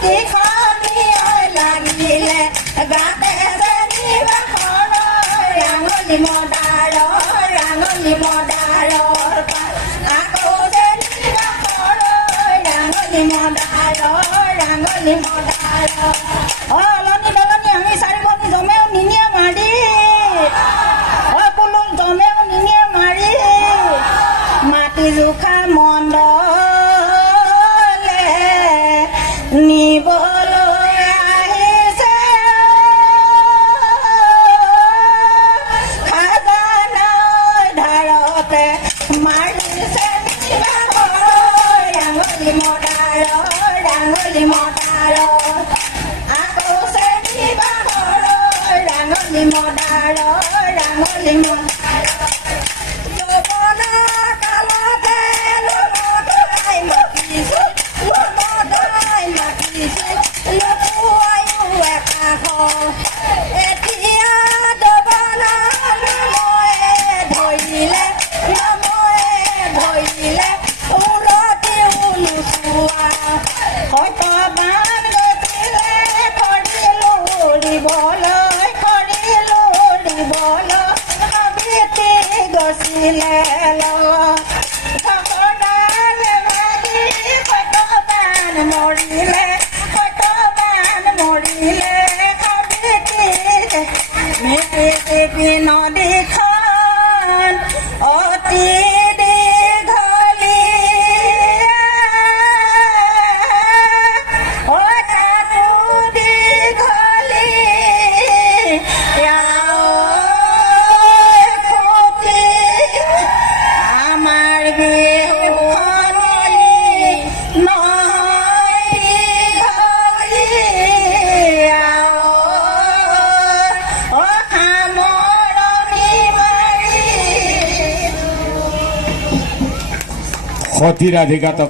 কিখনি লাগিলে গাতে যেনিবা ৰাঙলী মদাৰৰ আকৌ যেনিবা ৰাঙলী মদাৰৰ অলনি দলনি আমি চাৰিখনি জমেও নিনিয়ে মাৰি পুলুল জমেও নিনিয়ে মাৰি মাটি জোখা মণ্ডলে নিবলৈ আহিছে খাজানাৰ ধাৰতে মাৰিছে ৰাঙলী মদাৰৰ আকৌ চেনিবা ৰাঙলী মদাৰৰ যৌৱনা কালতে লমতাই মাতিছিল লুকুৱায়ো একাষৰ এতিয়া যৌৱনালময়ে ধৰিলে উলটিও নোচোৱা সত্যবান গৈছিলে খৰিলো উৰিবলৈ সাবিত্ৰী গৈছিলে সদালে ভাগি সত্যবান মৰিলে সাবিত্ৰী নদীখন অতি সতীৰাধিকাত